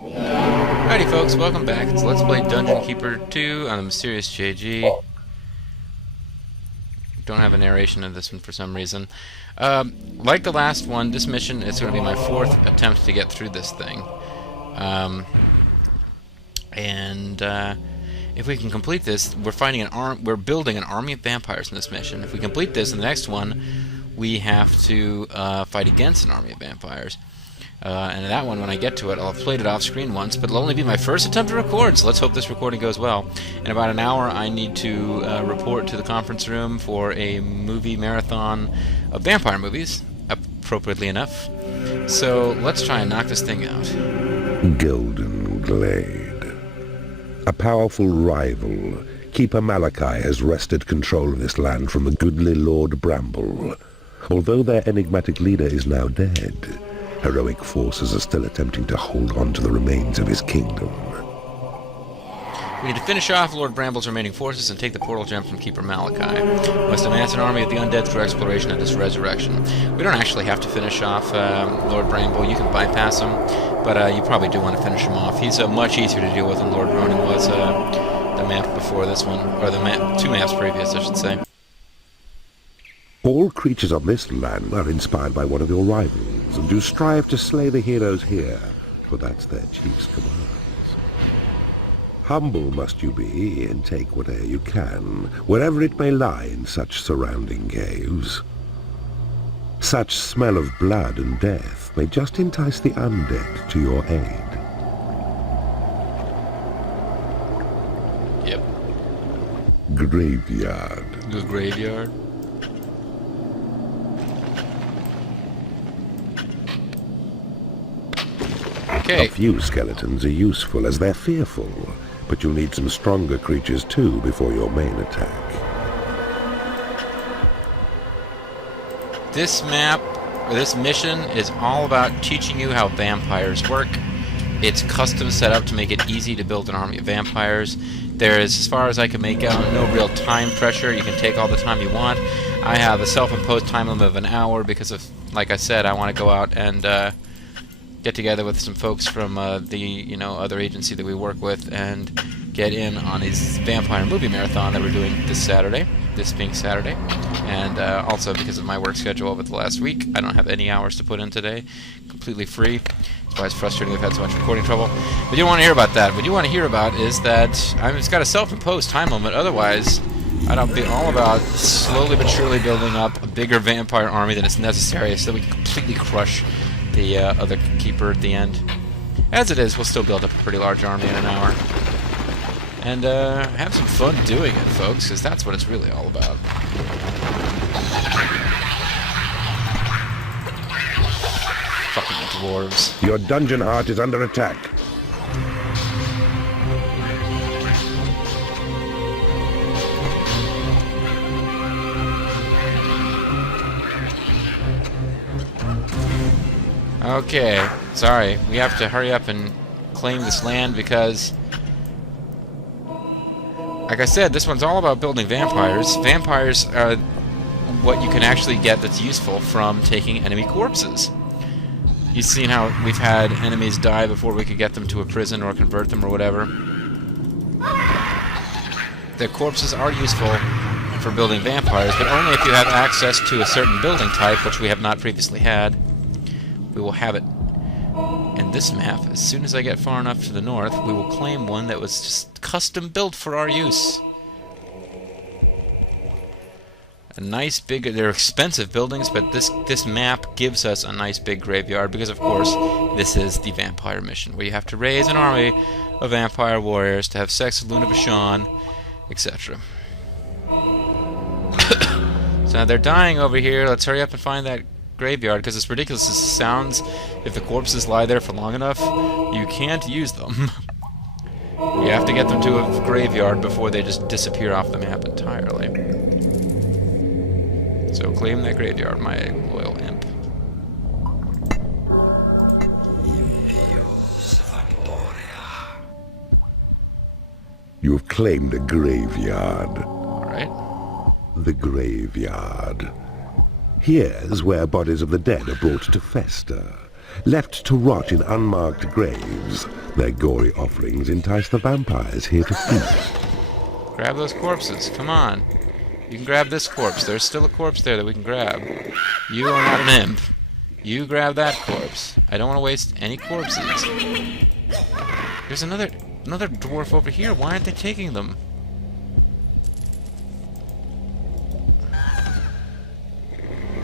Alrighty folks, welcome back. It's Let's Play Dungeon Keeper 2 on the Mysterious JG. Don't have a narration of this one for some reason. Like the last one, this mission is going to be my 4th attempt to get through this thing. If we can complete this, we're building an army of vampires in this mission. If we complete this in the next one, we have to fight against an army of vampires. And that one, when I get to it, I'll have played it off screen once, but it'll only be my first attempt to record, so let's hope this recording goes well. In about an hour, I need to report to the conference room for a movie marathon of vampire movies, appropriately enough. So let's try and knock this thing out. Goldenglade. A powerful rival, Keeper Malachi has wrested control of this land from the goodly Lord Bramble. Although their enigmatic leader is now dead, heroic forces are still attempting to hold on to the remains of his kingdom. We need to finish off Lord Bramble's remaining forces and take the portal gem from Keeper Malachi. We must amass an army of the undead through exploration and his resurrection. We don't actually have to finish off Lord Bramble. You can bypass him, but you probably do want to finish him off. He's much easier to deal with than Lord Ronan was the map before this one, or the two maps previous, I should say. All creatures on this land are inspired by one of your rivals, and do strive to slay the heroes here, for that's their chief's commands. Humble must you be, and take whatever you can, wherever it may lie in such surrounding caves. Such smell of blood and death may just entice the undead to your aid. Yep. Graveyard. The graveyard? Okay. A few skeletons are useful as they're fearful, but you'll need some stronger creatures too before your main attack. This map, or this mission, is all about teaching you how vampires work. It's custom set up to make it easy to build an army of vampires. There is, as far as I can make out, no real time pressure. You can take all the time you want. I have a self-imposed time limit of an hour because of, like I said, I want to go out and get together with some folks from the other agency that we work with and get in on his vampire movie marathon that we're doing this Saturday, this being Saturday. And also because of my work schedule over the last week, I don't have any hours to put in today. Completely free. That's why it's frustrating we've had so much recording trouble. But you don't want to hear about that. What you want to hear about is that it's got a self-imposed time limit. Otherwise, I'd be all about slowly but surely building up a bigger vampire army than is necessary so that we can completely crush the other keeper at the end. As it is, we'll still build up a pretty large army in an hour. And have some fun doing it, folks, because that's what it's really all about. Fucking dwarves. Your dungeon heart is under attack. Okay, sorry. We have to hurry up and claim this land because, like I said, this one's all about building vampires. Vampires are what you can actually get that's useful from taking enemy corpses. You've seen how we've had enemies die before we could get them to a prison or convert them or whatever. The corpses are useful for building vampires, but only if you have access to a certain building type, which we have not previously had. We will have it. And this map, as soon as I get far enough to the north, we will claim one that was just custom built for our use. A nice big, they're expensive buildings, but this map gives us a nice big graveyard because, of course, this is the vampire mission, where you have to raise an army of vampire warriors to have sex with Luna Vachon, etc. So now they're dying over here. Let's hurry up and find that graveyard, because as ridiculous as it sounds, if the corpses lie there for long enough, you can't use them. You have to get them to a graveyard before they just disappear off the map entirely. So claim that graveyard, my loyal imp. You have claimed a graveyard. Alright. The graveyard. Here's where bodies of the dead are brought to fester. Left to rot in unmarked graves, their gory offerings entice the vampires here to feast. Grab those corpses. Come on. You can grab this corpse. There's still a corpse there that we can grab. You are not an imp. You grab that corpse. I don't want to waste any corpses. There's another dwarf over here. Why aren't they taking them?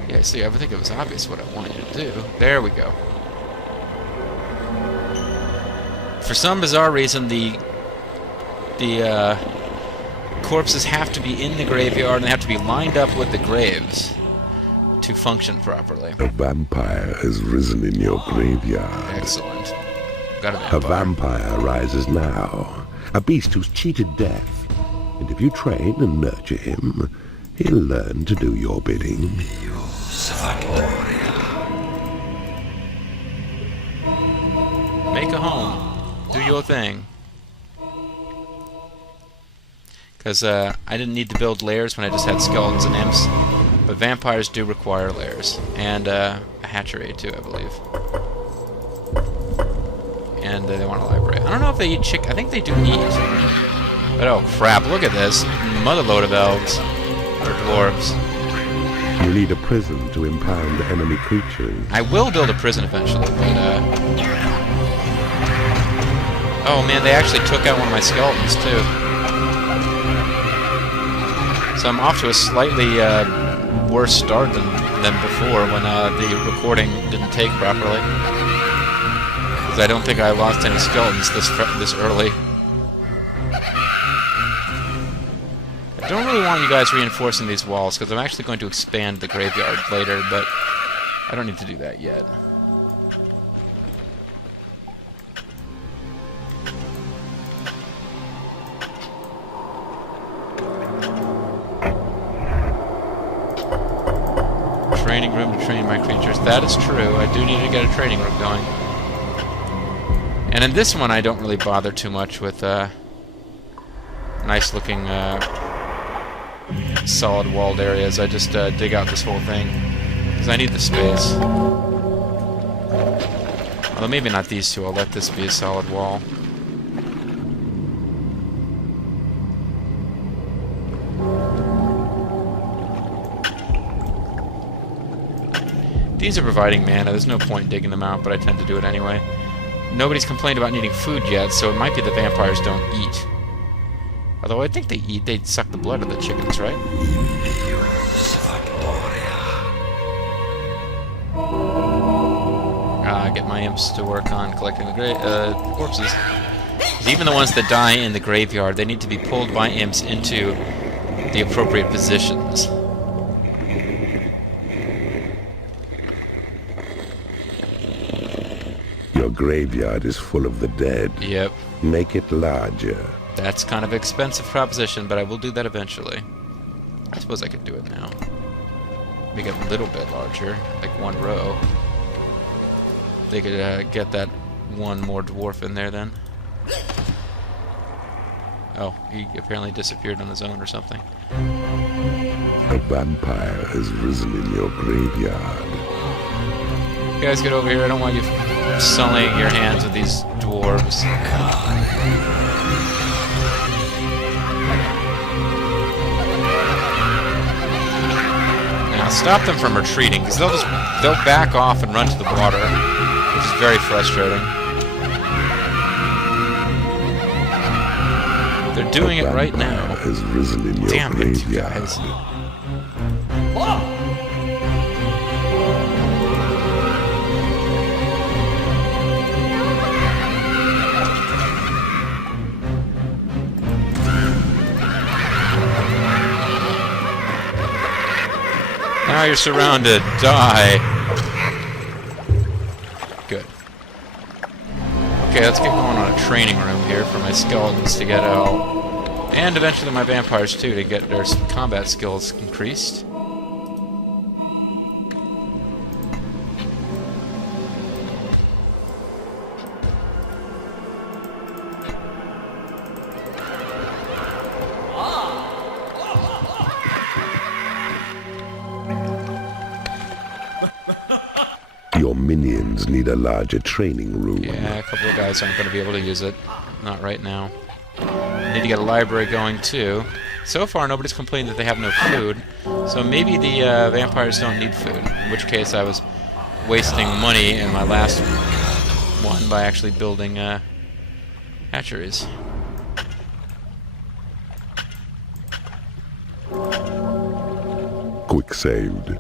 Yeah, see, I think it was obvious what I wanted you to do. There we go. For some bizarre reason, the corpses have to be in the graveyard and they have to be lined up with the graves to function properly. A vampire has risen in your graveyard. Excellent. Got a A vampire. vampire rises now, a beast who's cheated death. And if you train and nurture him, he'll learn to do your bidding. Make a home. Do your thing. Because I didn't need to build lairs when I just had skeletons and imps. But vampires do require lairs. And a hatchery too, I believe. And they want a library. I don't know if they eat chicken. I think they do eat. But oh crap, look at this. Motherload of elves. Or dwarves. You need a prison to impound enemy creatures. I will build a prison eventually, but oh man, they actually took out one of my skeletons too. So I'm off to a slightly worse start than before when the recording didn't take properly. Because I don't think I lost any skeletons this early. I don't really want you guys reinforcing these walls, because I'm actually going to expand the graveyard later, but I don't need to do that yet. Training room to train my creatures. That is true. I do need to get a training room going. And in this one, I don't really bother too much with nice-looking solid walled areas. I just dig out this whole thing because I need the space. Although maybe not these two. I'll let this be a solid wall. These are providing mana. There's no point digging them out, but I tend to do it anyway. Nobody's complained about needing food yet, so it might be the vampires don't eat. Although I think they eat. They suck the blood of the chickens, right? Get my imps to work on collecting the corpses. 'Cause even the ones that die in the graveyard, they need to be pulled by imps into the appropriate positions. Your graveyard is full of the dead. Yep. Make it larger. That's kind of an expensive proposition, but I will do that eventually. I suppose I could do it now. Make it a little bit larger, like one row. They could get that one more dwarf in there then. Oh, he apparently disappeared on his own or something. A vampire has risen in your graveyard. You guys get over here, I don't want you sullying your hands with these dwarves. Now stop them from retreating, because they'll back off and run to the water, which is very frustrating. They're doing it right now. Has risen in your Damn it, you graveyard. guys. Now you're surrounded. Die. Good. Okay, let's get going on a training room here for my skeletons to get out. And eventually my vampires too, to get their combat skills increased. Your minions need a larger training room. Yeah, a couple of guys aren't going to be able to use it. Not right now. Need to get a library going, too. So far, nobody's complained that they have no food. So maybe the vampires don't need food. In which case, I was wasting money in my last one by actually building hatcheries. Quick saved.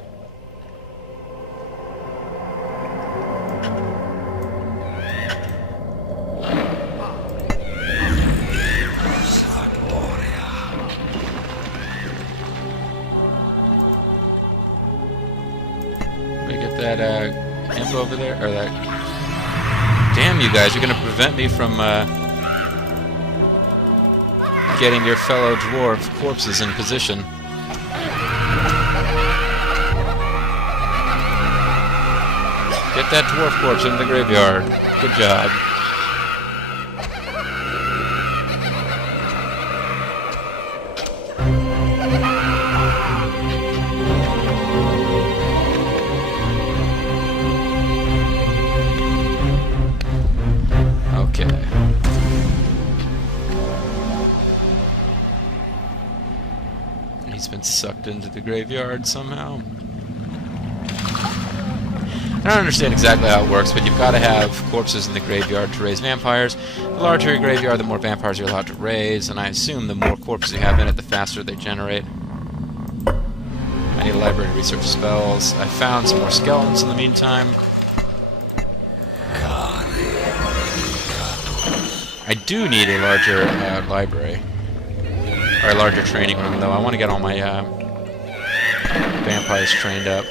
That imp over there, or that... Damn, you guys, you're gonna prevent me from getting your fellow dwarf corpses in position. Get that dwarf corpse in the graveyard. Good job. He's been sucked into the graveyard somehow. I don't understand exactly how it works, but you've got to have corpses in the graveyard to raise vampires. The larger your graveyard, the more vampires you're allowed to raise, and I assume the more corpses you have in it, the faster they generate. I need a library to research spells. I found some more skeletons in the meantime. I do need a larger library. Or a larger training room, though. I want to get all my vampires trained up.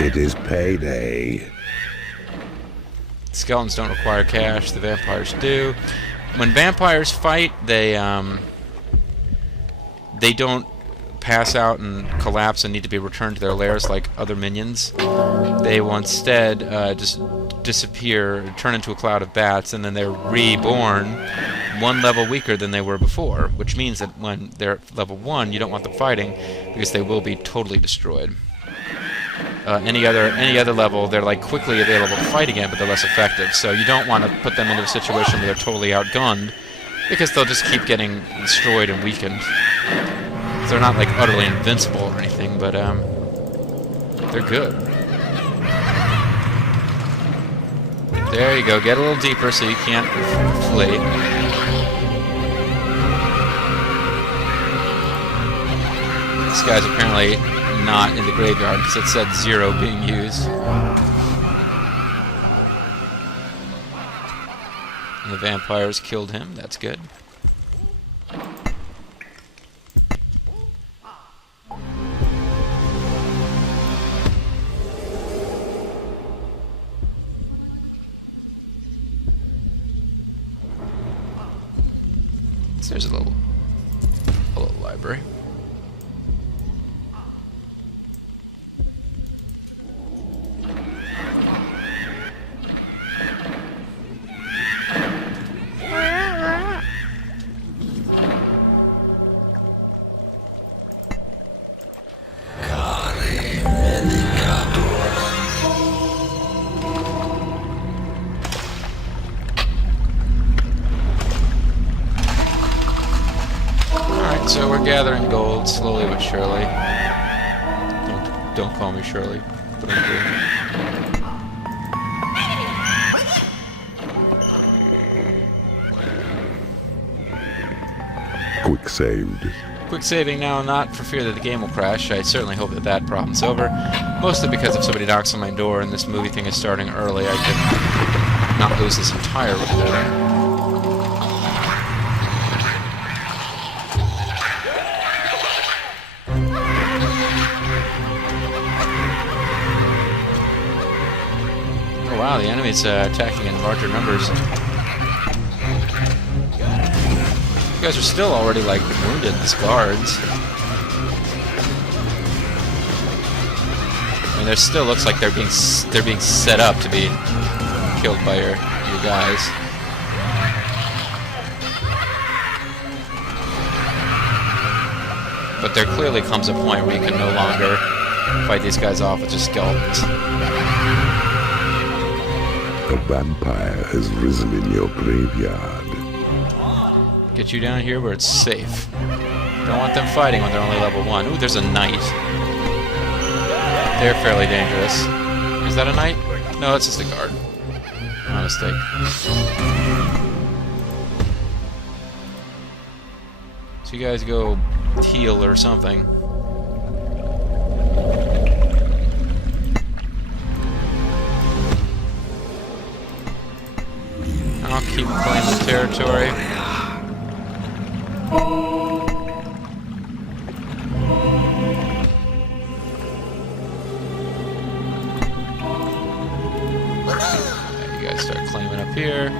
It is payday. Skeletons don't require cash, the vampires do. When vampires fight, they don't pass out and collapse and need to be returned to their lairs like other minions. They will instead just disappear, turn into a cloud of bats, and then they're reborn one level weaker than they were before, which means that when they're level 1, you don't want them fighting because they will be totally destroyed. Any other level, they're like quickly available to fight again, but they're less effective. So you don't want to put them into a situation where they're totally outgunned, because they'll just keep getting destroyed and weakened. So they're not like utterly invincible or anything, but they're good. There you go. Get a little deeper so you can't flee. This guy's apparently not in the graveyard because it said 0 being used. And the vampires killed him. That's good. So there's a little library. So we're gathering gold slowly but surely. Don't call me Shirley, but I'm doing it. Quick saved. Quick saving now, not for fear that the game will crash. I certainly hope that that problem's over. Mostly because if somebody knocks on my door and this movie thing is starting early, I could not lose this entire recording. Wow, the enemy's attacking in larger numbers. You guys are still already, like, wounded, these guards. I mean, there still looks like they're being set up to be killed by your guys. But there clearly comes a point where you can no longer fight these guys off with just skeletons. A vampire has risen in your graveyard. Get you down here where it's safe. Don't want them fighting when they're only level 1. Ooh, there's a knight. They're fairly dangerous. Is that a knight? No, that's just a guard. My mistake. So you guys go heal or something. I'll keep claiming territory. You guys start claiming up here.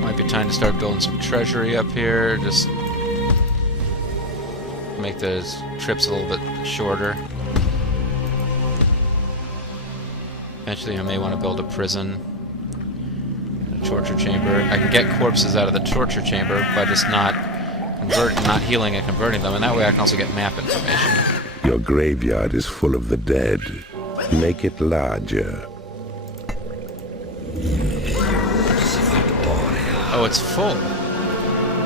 Might be time to start building some treasury up here. Just make those trips a little bit shorter. Eventually I may want to build a prison, a torture chamber. I can get corpses out of the torture chamber by just not healing and converting them, and that way I can also get map information. Your graveyard is full of the dead. Make it larger. Oh, it's full.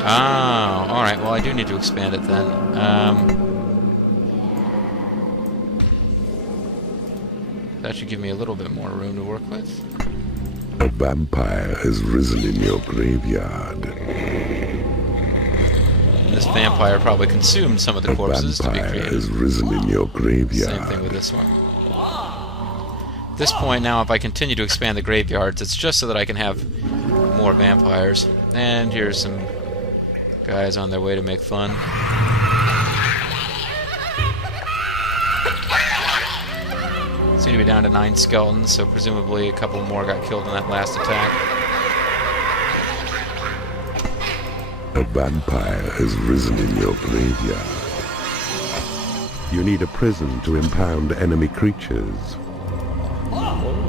Oh, alright, well I do need to expand it then. That should give me a little bit more room to work with. A vampire has risen in your graveyard. This vampire probably consumed some of the corpses to be vampire created. has risen in your graveyard. Same thing with this one. At this point now, if I continue to expand the graveyards, it's just so that I can have more vampires. And here's some guys on their way to make fun. Seem to be down to 9 skeletons, so presumably a couple more got killed in that last attack. A vampire has risen in your graveyard. You need a prison to impound enemy creatures.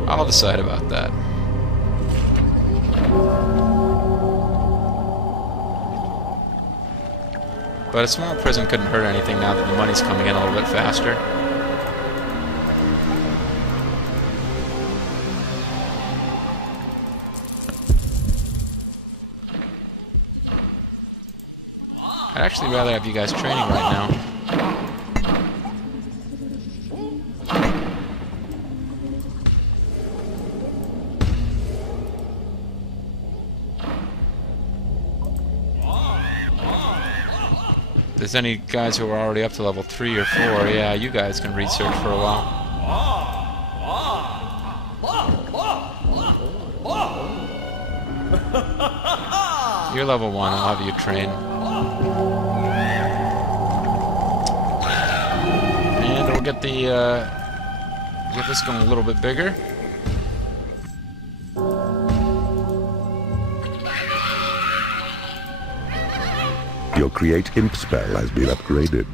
I'll decide about that. But a small prison couldn't hurt anything now that the money's coming in a little bit faster. I'd actually rather have you guys training right now. If there's any guys who are already up to level 3 or 4, yeah, you guys can research for a while. You're level 1, I'll have you train. And we'll get this going a little bit bigger. Your create imp spell has been upgraded.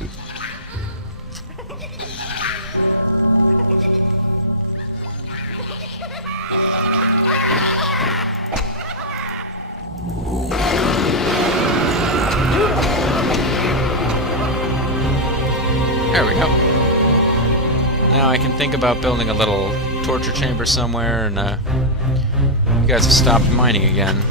There we go. Now I can think about building a little torture chamber somewhere, and you guys have stopped mining again.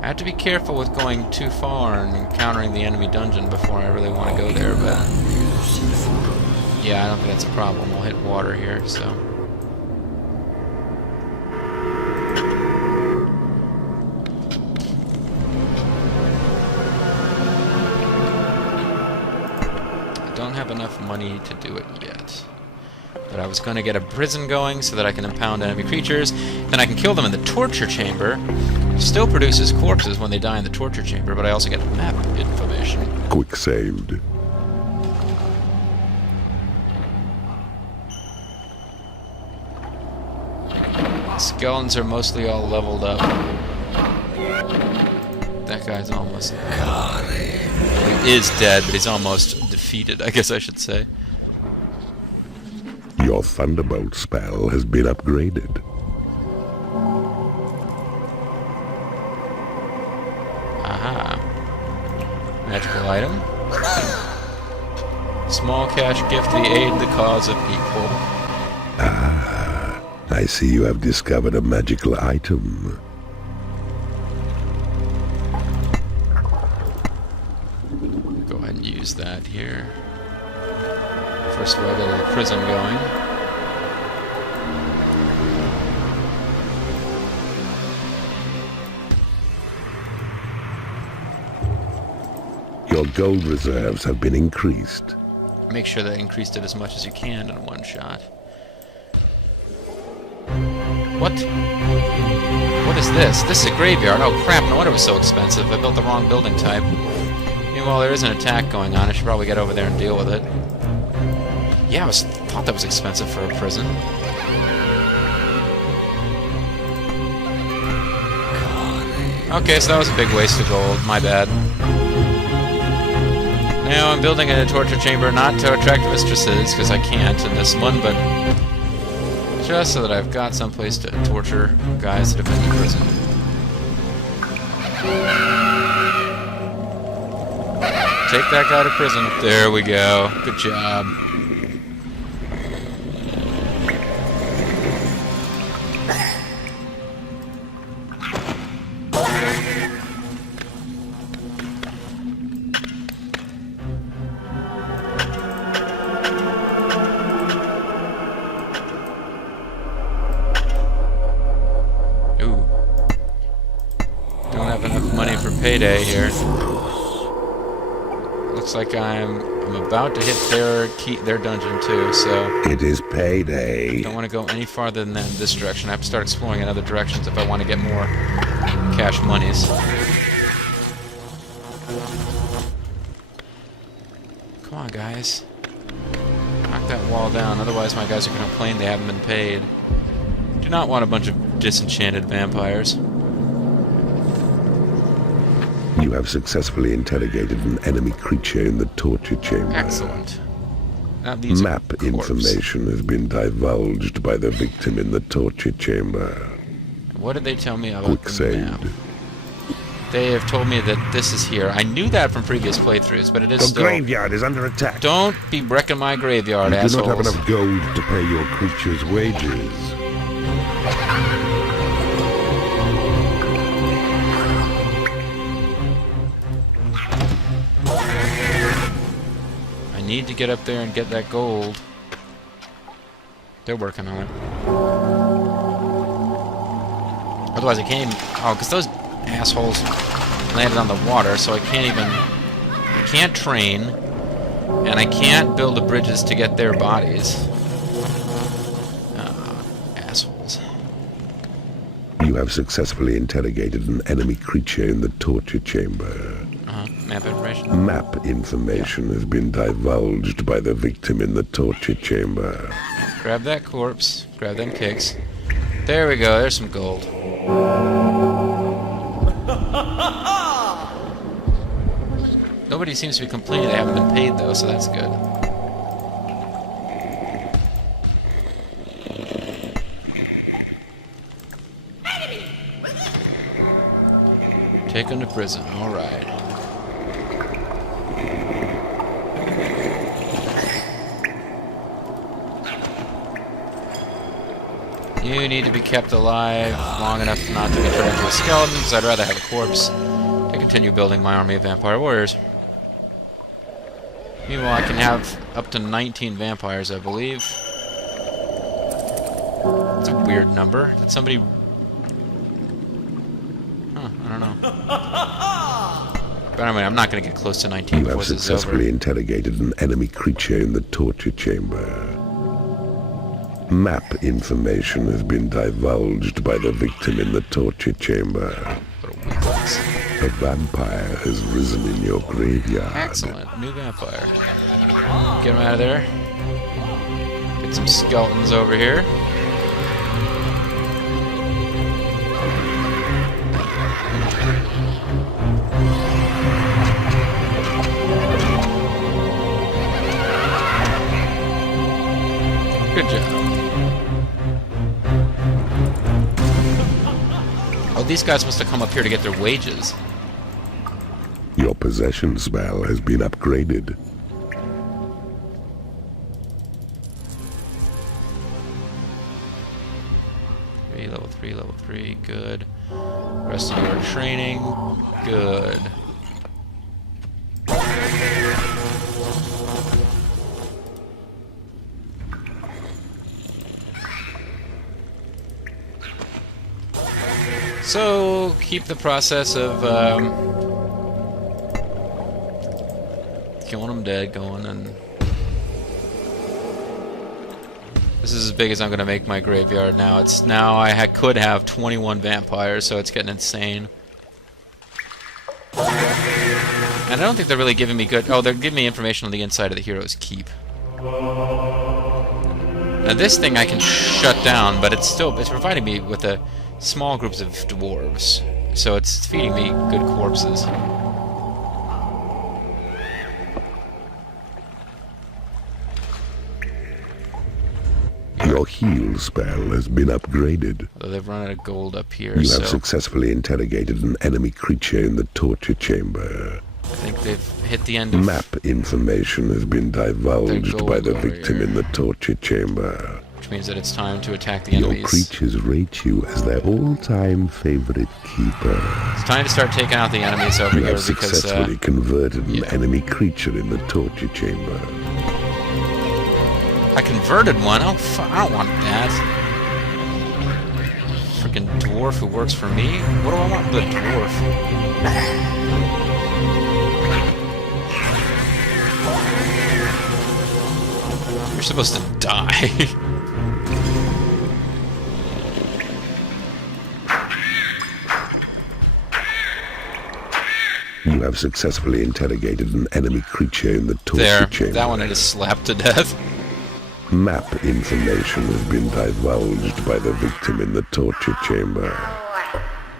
I have to be careful with going too far and encountering the enemy dungeon before I really want to go there, but yeah, I don't think that's a problem. We'll hit water here, so. I don't have enough money to do it yet. But I was going to get a prison going so that I can impound enemy creatures, then I can kill them in the torture chamber. Still produces corpses when they die in the torture chamber, but I also get map information. Quick saved. Skeletons are mostly all leveled up. That guy's almost... He is dead, but he's almost defeated, I guess I should say. Your Thunderbolt spell has been upgraded. Aha. Magical item. Small cash gift to aid the cause of people. Ah, I see you have discovered a magical item. Go ahead and use that here. First of all, get a little prism going. Your gold reserves have been increased. Make sure that increased it as much as you can in one shot. What? What is this? This is a graveyard. Oh crap, no wonder it was so expensive. I built the wrong building type. Meanwhile, there is an attack going on. I should probably get over there and deal with it. Yeah, I thought that was expensive for a prison. Okay, so that was a big waste of gold. My bad. Now I'm building a torture chamber not to attract mistresses, because I can't in this one, but just so that I've got someplace to torture guys that have been in prison. Take that guy to prison. There we go. Good job. Payday here. Looks like I'm about to hit their dungeon too, so it is payday. Don't want to go any farther than that in this direction. I have to start exploring in other directions if I want to get more cash monies. Come on, guys. Knock that wall down, otherwise my guys are going to complain they haven't been paid. Do not want a bunch of disenchanted vampires. You have successfully interrogated an enemy creature in the torture chamber. Excellent. Map information has been divulged by the victim in the torture chamber. What did they tell me about Quicksand. the map? They have told me that this is here. I knew that from previous playthroughs, but it is still... The graveyard is under attack. Don't be wrecking my graveyard, assholes. You do not have enough gold to pay your creature's wages. Need to get up there and get that gold. They're working on it. Otherwise I can't even... Oh, because those assholes landed on the water, so I can't even... I can't train, and I can't build the bridges to get their bodies. Assholes. You have successfully interrogated an enemy creature in the torture chamber. Map information? Map information has been divulged by the victim in the torture chamber. Grab that corpse. Grab them kicks. There we go. There's some gold. Nobody seems to be complaining they haven't been paid, though, so that's good. Take them to prison. All right. You need to be kept alive long enough not to be turned into a skeleton, because I'd rather have a corpse to continue building my army of vampire warriors. Meanwhile, I can have up to 19 vampires, I believe. It's a weird number. Did somebody... Huh, I don't know. But anyway, I'm not going to get close to 19 before this is over. You have successfully interrogated an enemy creature in the torture chamber. Map information has been divulged by the victim in the torture chamber. A vampire has risen in your graveyard. Excellent. New vampire. Get him out of there. Get some skeletons over here. Good job. Oh, these guys must have come up here to get their wages. Your possession spell has been upgraded. Level 3, good. Rest of your training, good. So, keep the process of killing them dead going, and this is as big as I'm going to make my graveyard now. It's now I could have 21 vampires, so it's getting insane. And I don't think they're really giving me good... Oh, they're giving me information on the inside of the hero's keep. Now this thing I can shut down, but it's providing me with a small groups of dwarves. So it's feeding me good corpses. Your heal spell has been upgraded. Although they've run out of gold up here, You so have successfully interrogated an enemy creature in the torture chamber. I think they've hit the end of... Map information has been divulged gold by the over victim here. in the torture chamber. Which means that it's time to attack the Your enemies. creatures rate you as their all-time favorite keeper. It's time to start taking out the enemies over You here have because... successfully converted an yeah. enemy creature in the torture chamber. I converted one? Oh, I don't want that. Freaking dwarf who works for me? What do I want with a dwarf? You're supposed to die. You have successfully interrogated an enemy creature in the torture chamber. That one I just slapped to death. Map information has been divulged by the victim in the torture chamber.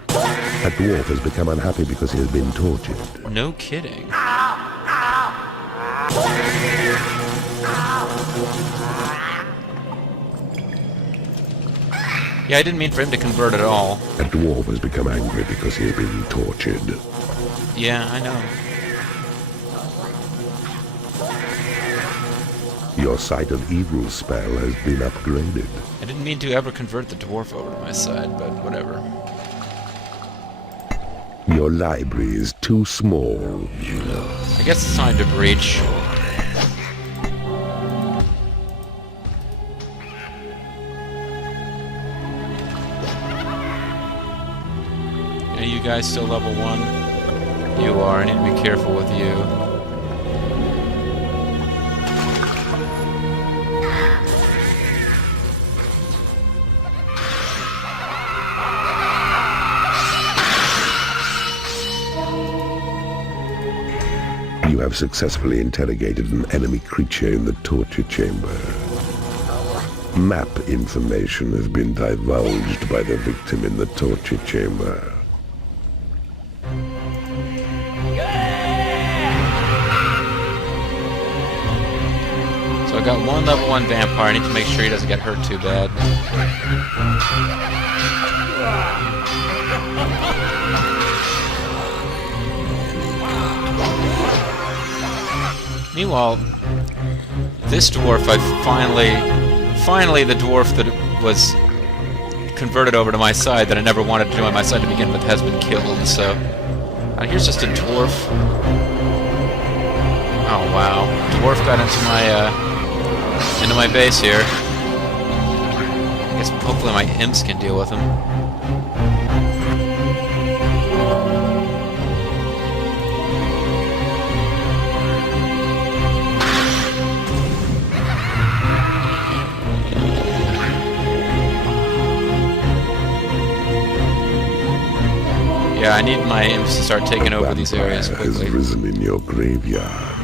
A dwarf has become unhappy because he has been tortured. No kidding. Yeah, I didn't mean for him to convert at all. A dwarf has become angry because he has been tortured. Yeah, I know. Your sight of evil spell has been upgraded. I didn't mean to ever convert the dwarf over to my side, but whatever. Your library is too small. I guess it's time to breach. Are you guys still level 1? You are. I need to be careful with you. You have successfully interrogated an enemy creature in the torture chamber. Map information has been divulged by the victim in the torture chamber. So I got one level 1 vampire. I need to make sure he doesn't get hurt too bad. Meanwhile, this dwarf, I finally the dwarf that was converted over to my side that I never wanted to join my side to begin with has been killed, so... here's just a dwarf. Oh wow, dwarf got into my base here. I guess hopefully my imps can deal with him. Yeah, I need my imps to start taking over these areas Vampire has quickly. risen in your graveyard.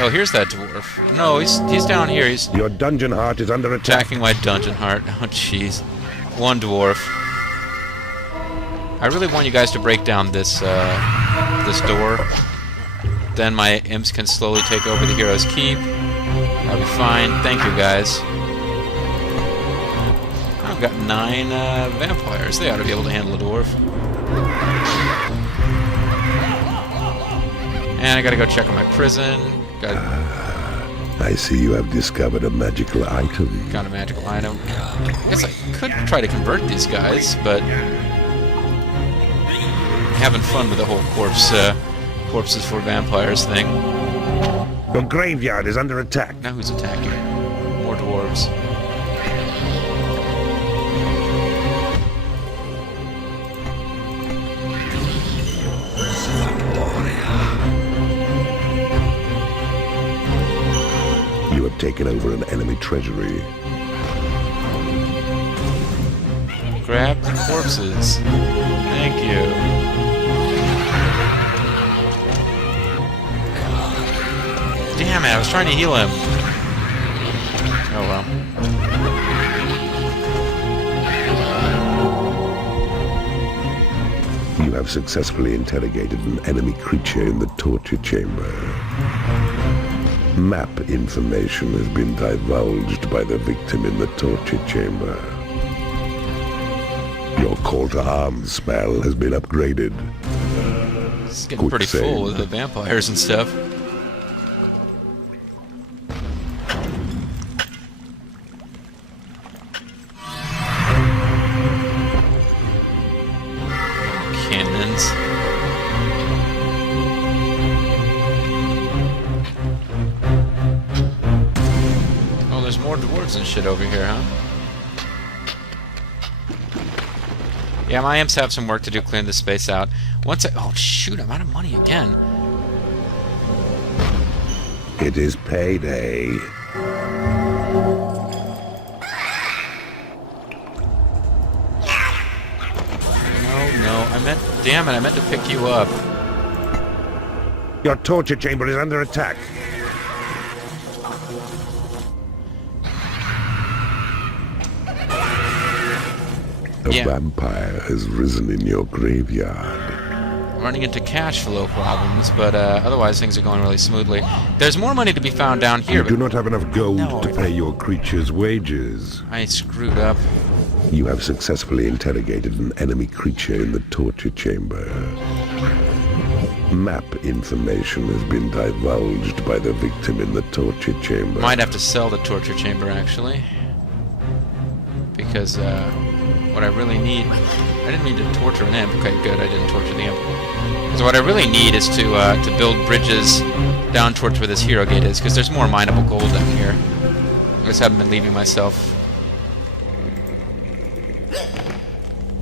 Oh, here's that dwarf. No, he's down here. He's Your dungeon heart is under attack. attacking my dungeon heart. Oh, jeez. One dwarf. I really want you guys to break down this this door. then my imps can slowly take over the hero's keep. That'll be fine. Thank you, guys. I've got 9 vampires. They ought to be able to handle a dwarf. And I gotta go check on my prison. I see you have discovered a magical item. Got a magical item. I guess I could try to convert these guys, but having fun with the whole corpses for vampires thing. Your graveyard is under attack. Now who's attacking? More dwarves. You have taken over an enemy treasury. Grab the corpses. Thank you. Damn it, I was trying to heal him. Oh well. You have successfully interrogated an enemy creature in the torture chamber. Map information has been divulged by the victim in the torture chamber. Your call to arms spell has been upgraded. It's getting pretty full with the vampires and stuff. Cannons. Oh, there's more dwarves and shit over here, huh? Yeah, my imps have some work to do clearing this space out. Once I... Oh, shoot, I'm out of money again. It is payday. No, I meant... Damn it, I meant to pick you up. Your torture chamber is under attack. A vampire has risen in your graveyard. Running into cash flow problems, but otherwise things are going really smoothly. There's more money to be found down here. You do not have enough gold to pay your creature's wages. I screwed up. You have successfully interrogated an enemy creature in the torture chamber. Map information has been divulged by the victim in the torture chamber. Might have to sell the torture chamber, actually. Because, what I really need... I didn't mean to torture an imp. Okay, good, I didn't torture the imp. Because what I really need is to build bridges down towards where this hero gate is, because there's more mineable gold down here. I just haven't been leaving myself...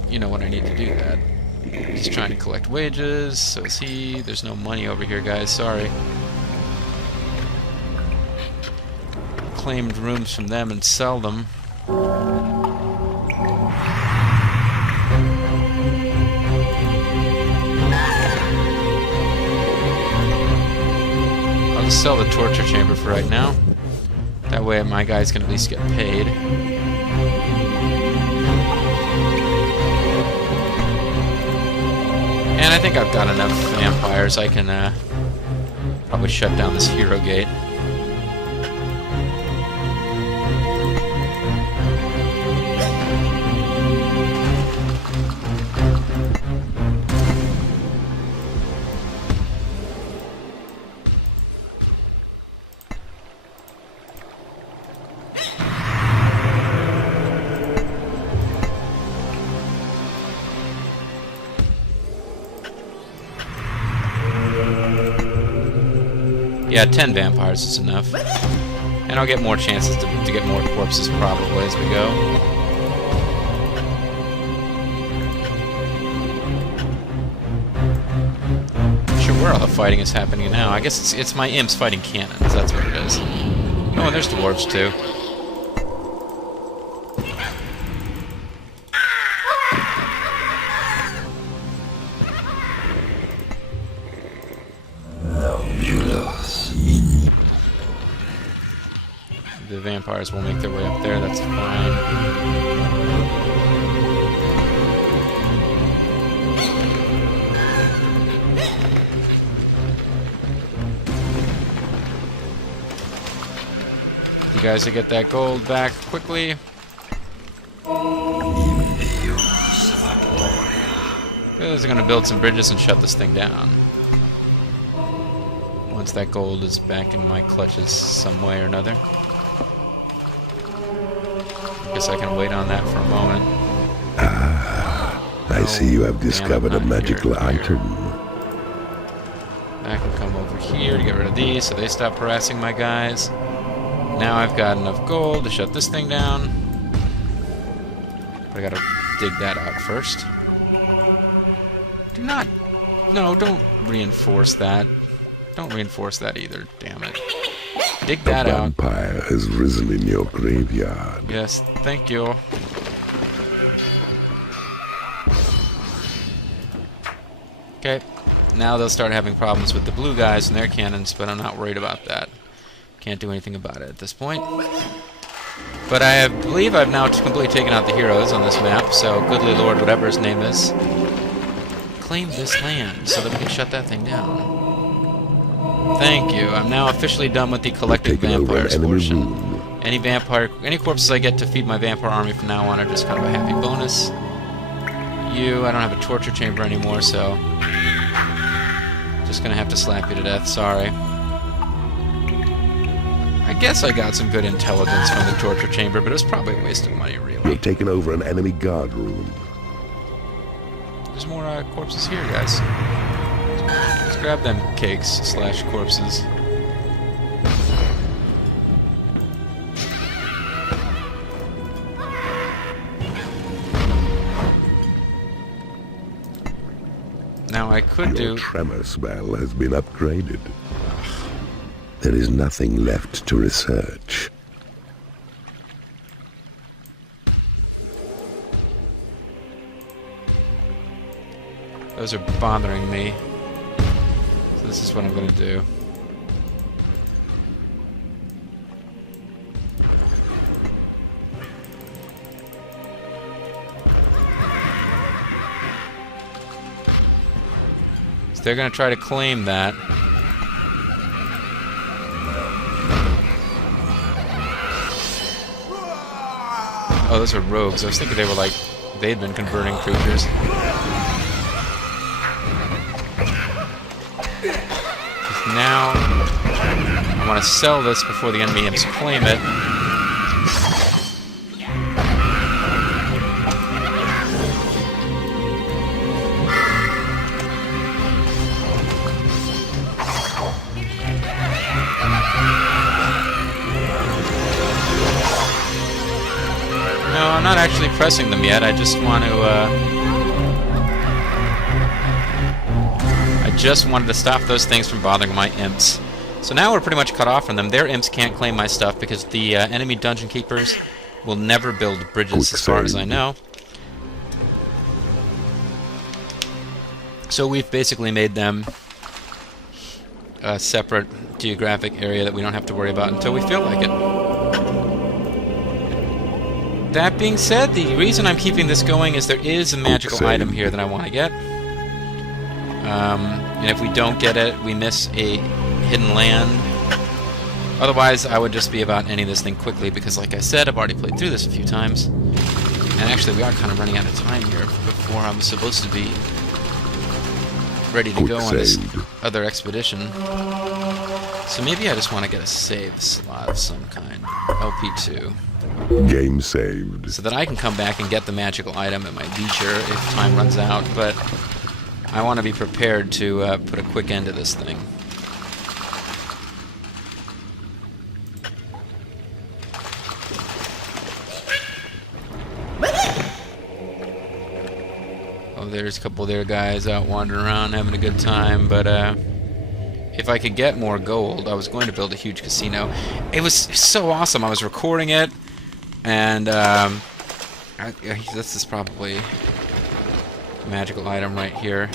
You know when I need to do that. He's trying to collect wages, so is he. There's no money over here, guys, sorry. Claimed rooms from them and sell them. I'll just sell the torture chamber for right now. That way my guys can at least get paid. And I think I've got enough vampires. I can probably shut down this hero gate. Yeah, 10 vampires is enough. And I'll get more chances to get more corpses probably as we go. Not sure where all the fighting is happening now. I guess it's my imps fighting cannons, that's what it is. Oh, and there's dwarves too. The vampires will make their way up there, that's fine. guys to get that gold back quickly. Because they're going to build some bridges and shut this thing down. Once that gold is back in my clutches some way or another. Guess I can wait on that for a moment. I see you have discovered a magical item. I can come over here to get rid of these so they stop harassing my guys. Now I've got enough gold to shut this thing down. But I gotta dig that out first. Do not... No, don't reinforce that. Don't reinforce that either, damn it. Dig that out. A vampire has risen in your graveyard. Yes, thank you. Okay, now they'll start having problems with the blue guys and their cannons, but I'm not worried about that. Can't do anything about it at this point. But I believe I've now completely taken out the heroes on this map, so Goodly Lord, whatever his name is, claim this land so that we can shut that thing down. Thank you. I'm now officially done with the collected vampires portion. Any corpses I get to feed my vampire army from now on are just kind of a happy bonus. I don't have a torture chamber anymore, so just gonna have to slap you to death. Sorry. I guess I got some good intelligence from the torture chamber, but it was probably a waste of money, really. You've taken over an enemy guard room. There's more corpses here, guys. Let's grab them cakes / corpses. Now I could Your tremor spell has been upgraded. There is nothing left to research. Those are bothering me. So this is what I'm going to do. So they're going to try to claim that. Oh, those are rogues. I was thinking they were like, they'd been converting creatures. Now, I want to sell this before the enemy imps claim it. No, I'm not actually pressing them yet. I just want to, I just wanted to stop those things from bothering my imps. So now we're pretty much cut off from them. Their imps can't claim my stuff because the enemy dungeon keepers will never build bridges as far as I know. So we've basically made them a separate geographic area that we don't have to worry about until we feel like it. That being said, the reason I'm keeping this going is there is a magical item here that I want to get. And if we don't get it, we miss a hidden land. Otherwise, I would just be about ending this thing quickly because, like I said, I've already played through this a few times. And actually, we are kind of running out of time here before I'm supposed to be ready to go on this other expedition. So maybe I just want to get a save slot of some kind. LP2. Game saved. So that I can come back and get the magical item at my leisure if time runs out, but I want to be prepared to put a quick end to this thing. Oh, there's a couple of their guys out wandering around having a good time, but if I could get more gold, I was going to build a huge casino. It was so awesome. I was recording it, and this is probably a magical item right here.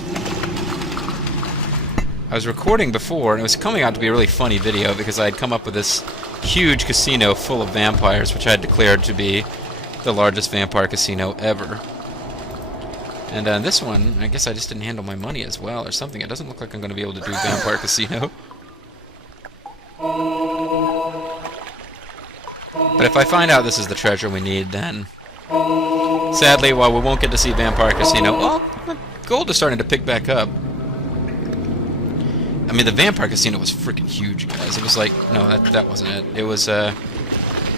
I was recording before, and it was coming out to be a really funny video because I had come up with this huge casino full of vampires, which I had declared to be the largest vampire casino ever. And this one, I guess I just didn't handle my money as well or something. It doesn't look like I'm going to be able to do Vampire Casino. But if I find out this is the treasure we need, then... Sadly, while we won't get to see Vampire Casino... Well, gold is starting to pick back up. I mean, the Vampire Casino was freaking huge, guys. It was like... No, that wasn't it. It was,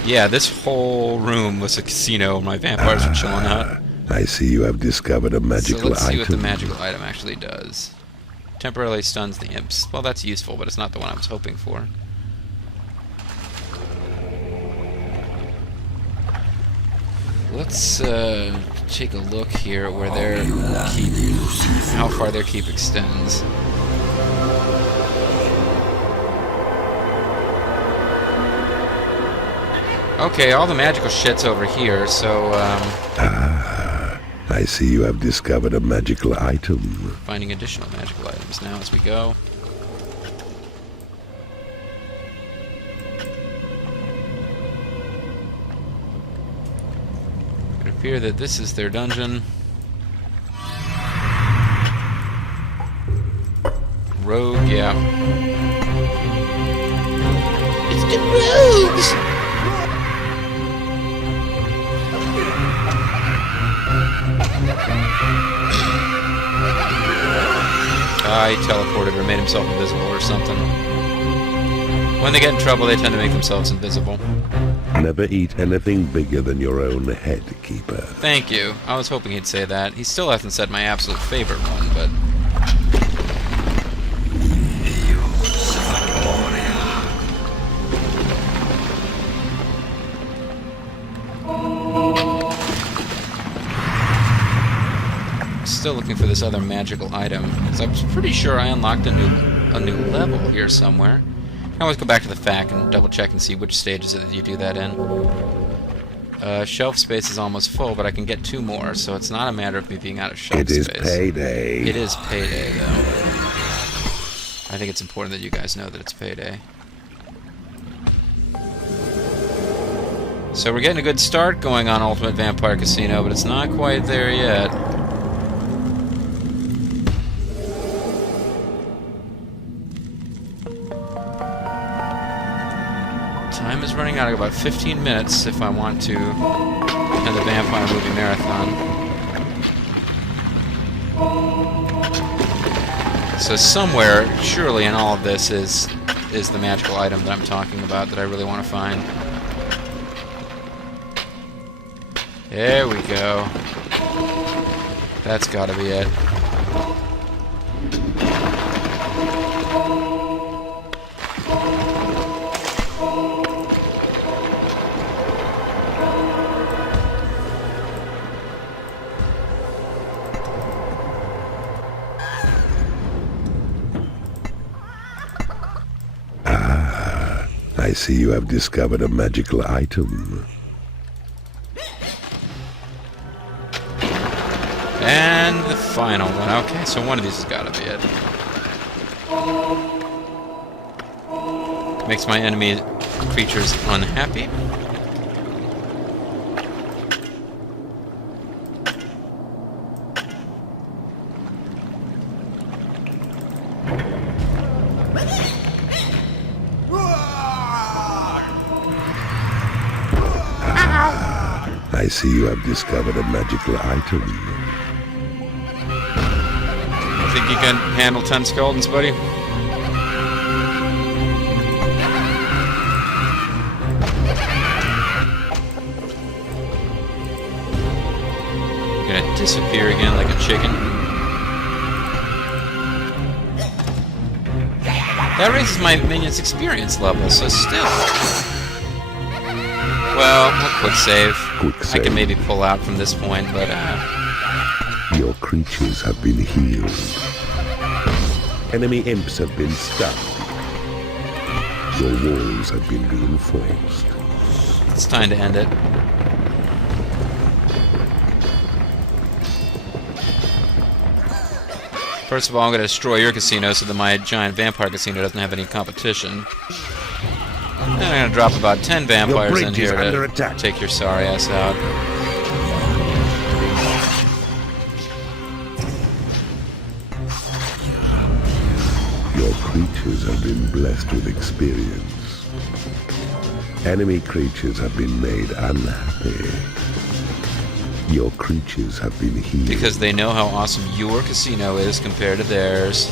yeah, this whole room was a casino and my vampires were chilling out. I see you have discovered a magical item. So let's see what the magical item actually does. Temporarily stuns the imps. Well, that's useful, but it's not the one I was hoping for. Let's take a look here where their keep, how far their keep extends. Okay, all the magical shit's over here, so I see you have discovered a magical item. Finding additional magical items now as we go. It would appear that this is their dungeon. Rogue, yeah. It's the rogues! He teleported or made himself invisible or something. When they get in trouble, they tend to make themselves invisible. Never eat anything bigger than your own head, Keeper. Thank you. I was hoping he'd say that. He still hasn't said my absolute favorite one, but... Still looking for this other magical item, because I was pretty sure I unlocked a new level here somewhere. I always go back to the FAQ and double check and see which stage is it that you do that in. Shelf space is almost full, but I can get 2 more, so it's not a matter of me being out of shelf space. It is payday. It is payday, though. I think it's important that you guys know that it's payday. So we're getting a good start going on Ultimate Vampire Casino, but it's not quite there yet. Time is running out. I got about 15 minutes if I want to end the vampire movie marathon. So somewhere, surely in all of this is the magical item that I'm talking about that I really want to find. There we go. That's got to be it. I see you have discovered a magical item. And the final one. Okay, so one of these has got to be it. Makes my enemy creatures unhappy. I see you have discovered a magical item. Think you can handle 10 skeletons, buddy? You're gonna disappear again like a chicken. That raises my minion's experience level, so still. Well, quick save. I can maybe pull out from this point, but your creatures have been healed. Enemy imps have been stunned. Your walls have been reinforced. It's time to end it. First of all, I'm going to destroy your casino so that my giant vampire casino doesn't have any competition. And I'm going to drop about 10 vampires in here to take your sorry ass out. Your creatures have been blessed with experience. Enemy creatures have been made unhappy. Your creatures have been healed. Because they know how awesome your casino is compared to theirs.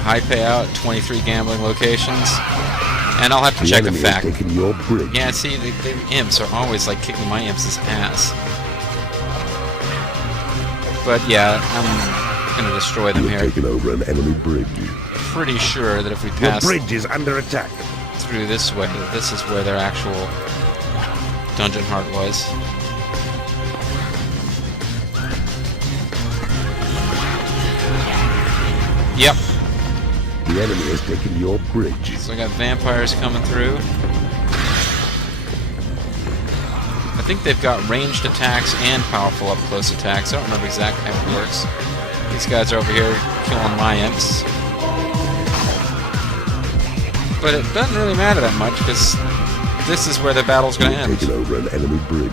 High payout, 23 gambling locations. And I'll have to check a fact. Your bridge. Yeah, see, the imps are always like kicking my imps' ass. But yeah, I'm gonna destroy them here. Taking over an enemy bridge. Pretty sure that if we pass your bridge is under attack. Through this way, this is where their actual dungeon heart was. Yep. The enemy has taken your bridge. So I got vampires coming through. I think they've got ranged attacks and powerful up-close attacks. I don't remember exactly how it works. These guys are over here killing my imps. But it doesn't really matter that much, because this is where the battle's going to end. Taking over an enemy bridge.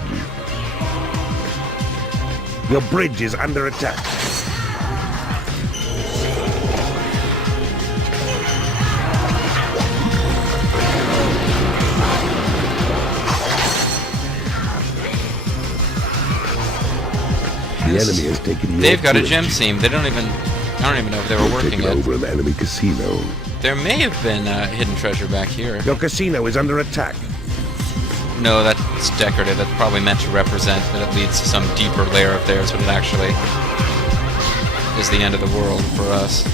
Your bridge is under attack. The enemy has taken your They've got bridge. a gem seam. I don't even know if they were working it. Over an enemy casino. There may have been hidden treasure back here. Your casino is under attack. No, that's decorative. That's probably meant to represent that it leads to some deeper layer of theirs, but it actually is the end of the world for us.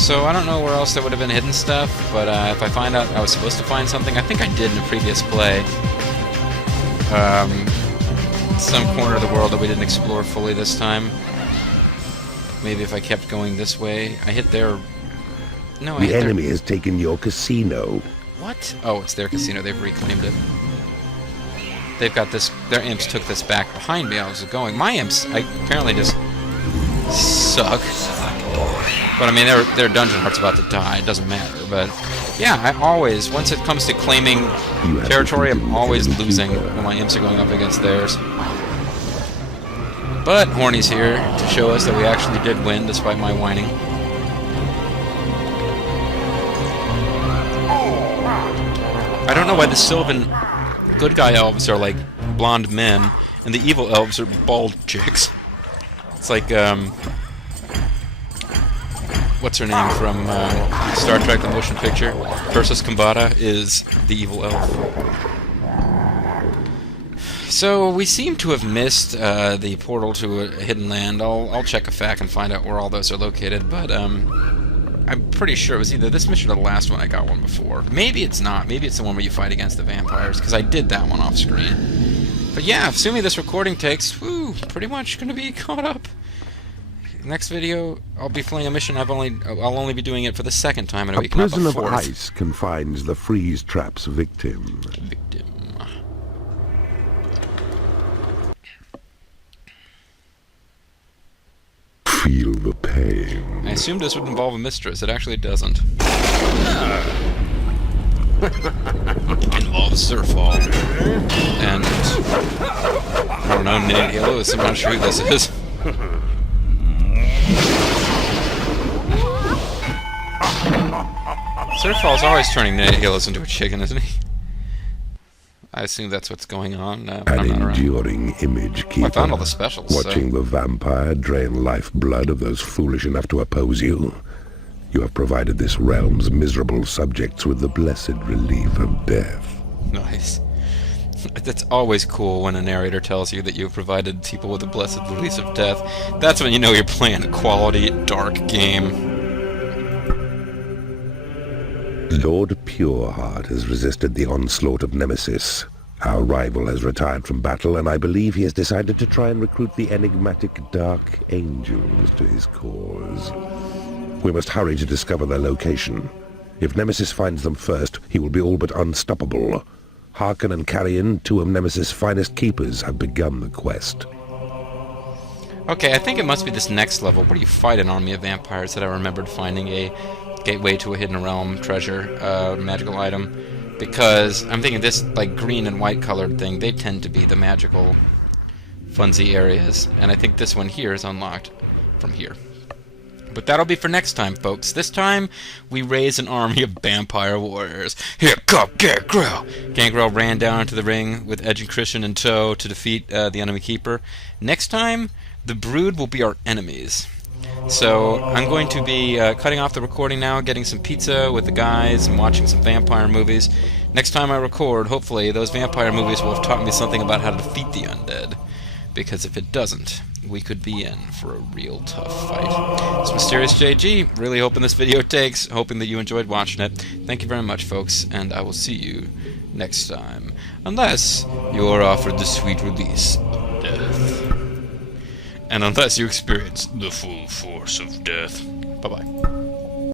So I don't know where else there would have been hidden stuff, but if I find out I was supposed to find something, I think I did in a previous play. Some corner of the world that we didn't explore fully this time. Maybe if I kept going this way. I hit their... No, I hit The enemy has taken your casino. What? Oh, it's their casino. They've reclaimed it. They've got this... Their imps took this back behind me. I was going. My imps, apparently just suck. But I mean, their dungeon heart's about to die. It doesn't matter. But yeah, I always, once it comes to claiming territory, I'm always losing when my imps are going up against theirs. But Horny's here to show us that we actually did win, despite my whining. I don't know why the Sylvan good guy elves are like blonde men, and the evil elves are bald chicks. It's like, what's her name from Star Trek the Motion Picture? Persis Kambata is the evil elf. So we seem to have missed the portal to a hidden land. I'll check a fact and find out where all those are located, but I'm pretty sure it was either this mission or the last one. I got one before. Maybe it's not. Maybe it's the one where you fight against the vampires, because I did that one off screen. But yeah, assuming this recording takes, pretty much going to be caught up. Next video, I'll be playing a mission I'll only be doing it for the second time in a week, not the fourth. A prison of ice confines the freeze trap's victim. Feel the pain. I assumed this would involve a mistress. It actually doesn't. Involves Surfall. And I don't know, Knitted Halos. I'm not sure who this is. Surfall's always turning Knitted Halos into a chicken, isn't he? I assume that's what's going on. An enduring image keeper. I found all the specials. Watching the vampire drain lifeblood of those foolish enough to oppose you. You have provided this realm's miserable subjects with the blessed relief of death. Nice. That's always cool when a narrator tells you that you've provided people with the blessed release of death. That's when you know you're playing a quality, dark game. Lord Pureheart has resisted the onslaught of Nemesis. Our rival has retired from battle, and I believe he has decided to try and recruit the enigmatic Dark Angels to his cause. We must hurry to discover their location. If Nemesis finds them first, he will be all but unstoppable. Harkon and Carrion, two of Nemesis' finest keepers, have begun the quest. Okay, I think it must be this next level where you fight an army of vampires that I remembered finding a gateway to a hidden realm treasure, magical item, because I'm thinking this like green and white colored thing, they tend to be the magical funsy areas, and I think this one here is unlocked from here. But that'll be for next time, folks. This time, we raise an army of vampire warriors. Here come Gangrel! Gangrel ran down into the ring with Edge and Christian in tow to defeat the enemy keeper. Next time, the Brood will be our enemies. So I'm going to be cutting off the recording now, getting some pizza with the guys, and watching some vampire movies. Next time I record, hopefully, those vampire movies will have taught me something about how to defeat the undead. Because if it doesn't, we could be in for a real tough fight. It's Mysterious JG, really hoping this video takes, hoping that you enjoyed watching it. Thank you very much, folks, and I will see you next time. Unless you are offered the sweet release of death. And unless you experience the full force of death. Bye-bye.